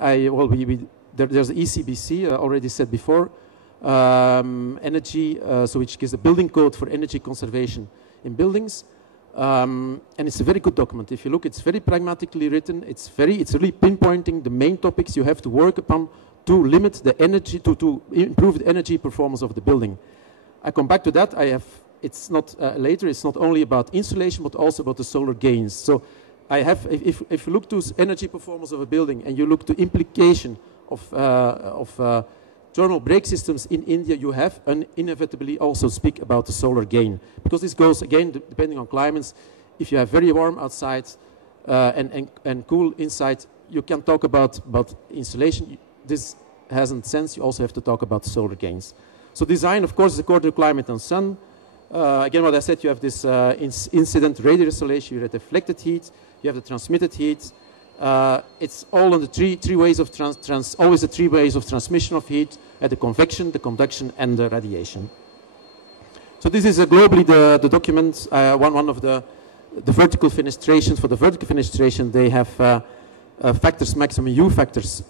Well, there's ECBC, already said before, energy, so which gives a building code for energy conservation in buildings. And it's a very good document. If you look, it's very pragmatically written. It's really pinpointing the main topics you have to work upon to limit the energy, to improve the energy performance of the building. I come back to that. It's not later. It's not only about insulation, but also about the solar gains. So if you look to energy performance of a building and you look to implication of thermal break systems in India, you have inevitably also speak about the solar gain. Because this goes, again, depending on climates. If you have very warm outside and cool inside, you can talk about insulation. This hasn't sense. You also have to talk about solar gains. So design, of course, is according to climate and sun. Again, what I said, you have this incident radial isolation, you have deflected heat, you have the transmitted heat. It's all on the three ways of always the three ways of transmission of heat: the convection, the conduction, and the radiation. So this is globally the document. One of the vertical fenestrations. For the vertical fenestration, they have factors, maximum U factors,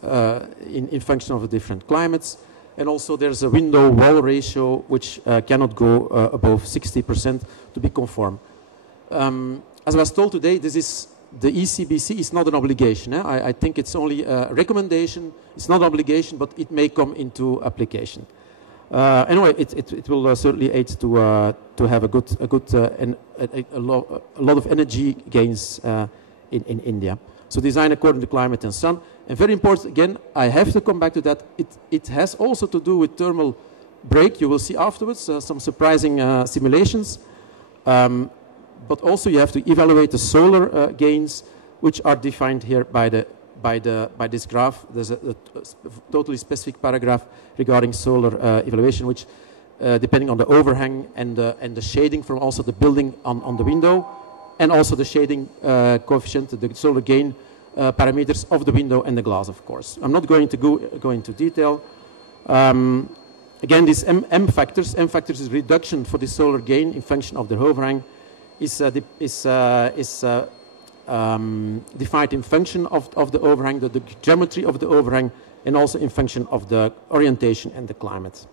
in function of the different climates. And also there's a window-wall ratio which cannot go above 60% to be conform. As I was told today, the ECBC is not an obligation. I think it's only a recommendation. It's not an obligation, but it may come into application. Anyway, it will certainly aid to have a lot of energy gains in India. So design according to climate and sun. And very important, again, I have to come back to that. It has also to do with thermal break. You will see afterwards some surprising simulations. But also you have to evaluate the solar gains, which are defined here by this graph. There's a totally specific paragraph regarding solar evaluation, which depending on the overhang and the shading from also the building on the window, and also the shading coefficient, the solar gain parameters of the window and the glass, of course. I'm not going to go into detail. Again, these M factors is reduction for the solar gain in function of the overhang, is defined in function of the overhang, the geometry of the overhang, and also in function of the orientation and the climate.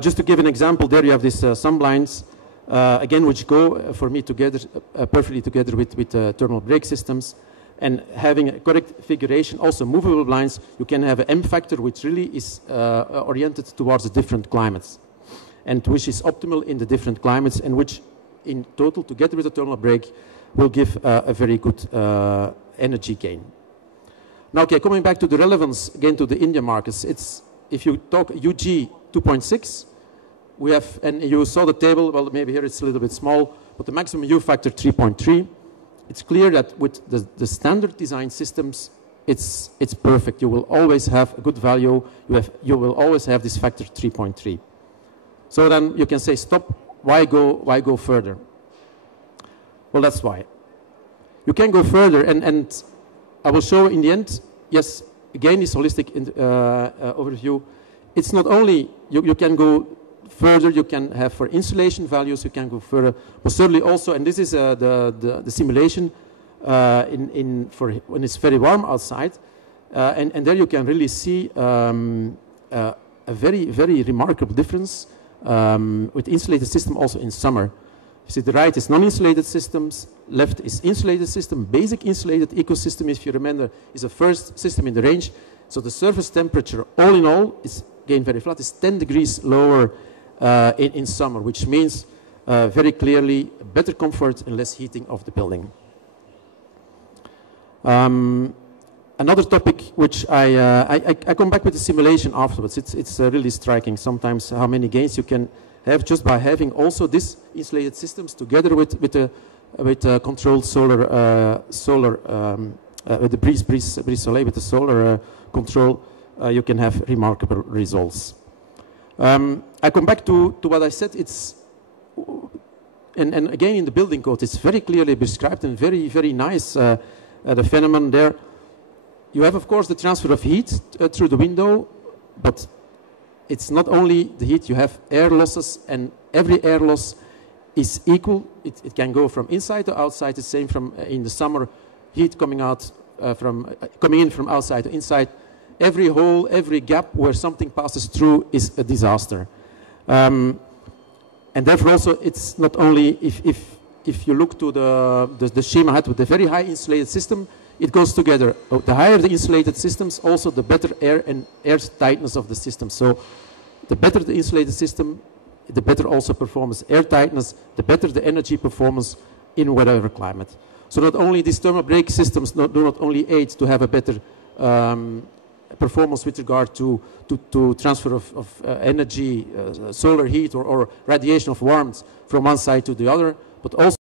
Just to give an example, there you have these sunblinds, again, which go for me together, perfectly together with thermal break systems. And having a correct configuration, also movable blinds, you can have an M factor which really is oriented towards the different climates, and which is optimal in the different climates, and which in total, together with the thermal break, will give a very good energy gain. Now, okay, coming back to the relevance, again, to the India markets, if you talk UG 2.6, we have, and you saw the table, well, maybe here it's a little bit small, but the maximum U factor 3.3. It's clear that with the standard design systems, it's perfect. You will always have a good value. You will always have this factor 3.3. So then you can say, stop. Why go further? Well, that's why. You can go further, and I will show in the end. Yes, again, this holistic overview. It's not only you can go further, you can have for insulation values, you can go further, but certainly also, and this is the simulation for when it's very warm outside, and there you can really see a very, very remarkable difference with insulated system also in summer. You see the right is non-insulated systems, left is insulated system. Basic insulated ecosystem, if you remember, is the first system in the range. So the surface temperature, all in all, is again very flat, is 10 degrees lower in summer, which means very clearly better comfort and less heating of the building. Another topic which I come back with the simulation afterwards. It's really striking sometimes how many gains you can have just by having also these insulated systems together with controlled solar with the brise soleil, with the solar control. You can have remarkable results. I come back to what I said. And again in the building code, it's very clearly described and very, very nice. The phenomenon there. You have, of course, the transfer of heat through the window, but it's not only the heat. You have air losses, and every air loss is equal. It can go from inside to outside. The same from in the summer, heat coming out coming in from outside to inside, every hole, every gap where something passes through is a disaster. And therefore also it's not only, if you look to the schema height with the very high insulated system, it goes together. The higher the insulated systems, also the better air and air tightness of the system. So the better the insulated system, the better also performance. Air tightness, the better the energy performance in whatever climate. So not only these thermal break systems do not only aid to have a better performance with regard to transfer of energy, solar heat or radiation of warmth from one side to the other, but also